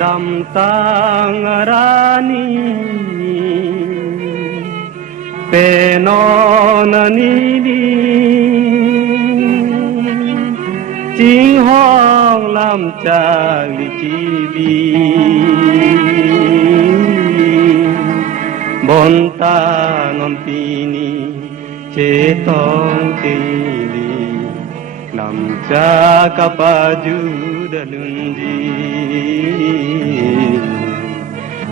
đam tang rani penonani chính hong làm chàng đi chi bi bon ta non tini chế tông tini làm cha kapaju dalundi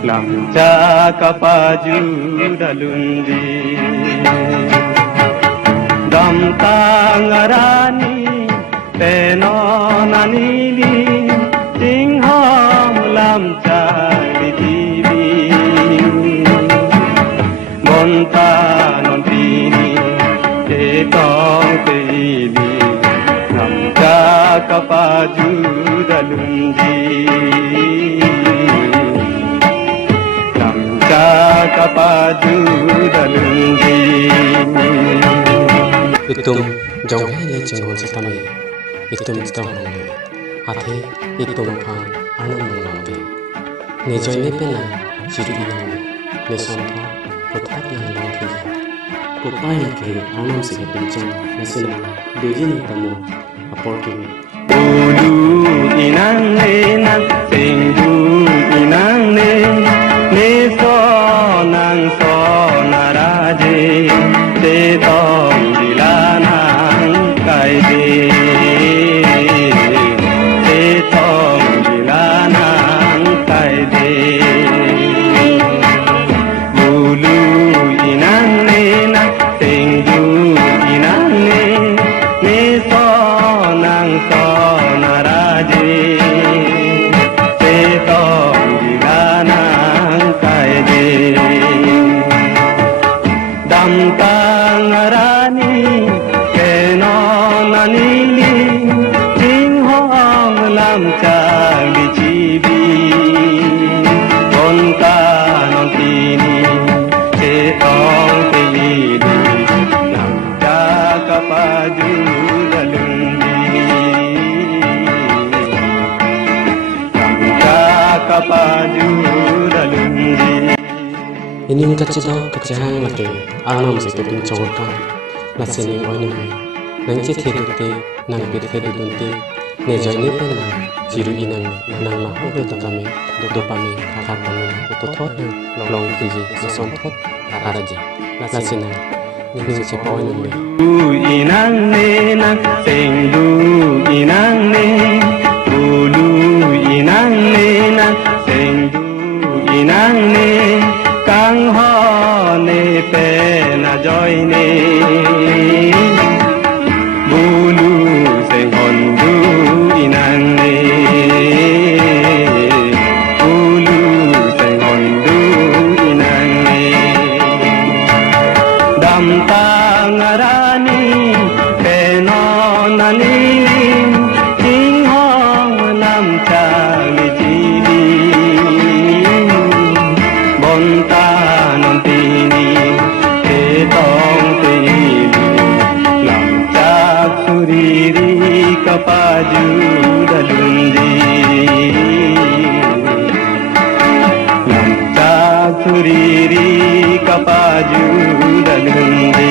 làm cha kapaju dalundi dam tangarani penonanili chính hong làm cha đi chi bi bon ta non tini chế tông tini làm cha kapaju dalundi làm cha kapaju dalundi itum jong hele chingon sitame itum stong ne athe itum phang anam nangde ne joine pena chiri nang ne sontho pothat nang long thi ko pai ke anam se pinchen nasina dejin tamo apor ke ulu inang ne nang singdu inang ne so naraje te tong dilanang kai de te tong dilanang kai de ulu inang ne nang singdu inang ne so naraje te tong dilanang kai de dam tangarani penonanili chính hong làm chàng đi chi bi con ta non tini chế tông tini làm cha kapaju dalundi làm cha kapaju dalundi ining kachido kachang lake anam se topin chongta lasini oine nang che thedute nang bit thedunte ne joine pena jiru inang nang ma hobe tatame dopami kharpami utothot long kiji son thot araji lasina ni che oine ne inang ne nang sengdu inang ne ulu inang ne nang sengdu inang ne kang ho ne pe na joy ne bulu seng hon du inang ne bulu seng hon du inang ne dam tangarani penonani chính hong làm chàng đi chi bi bon ta non tini te tong tini làm cha suriri kapaju dalundi làm cha suriri kapaju dalundi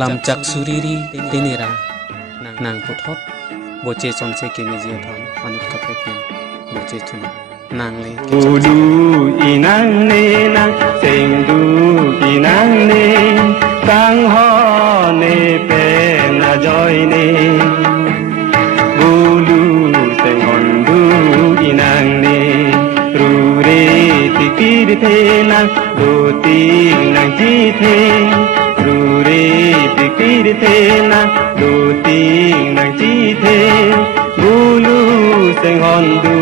lam chak suriri tenera nang pothot boche chonse ke meje thon anut kapepin boche chun nang le ulu inang ne nang sengdu inang ne kang ho ne pe na joy ne ulu seng hon du inang ne ru re tikir the nang do ting nang ji the ru re tikir the nang do ting nang ji the ulu seng hon du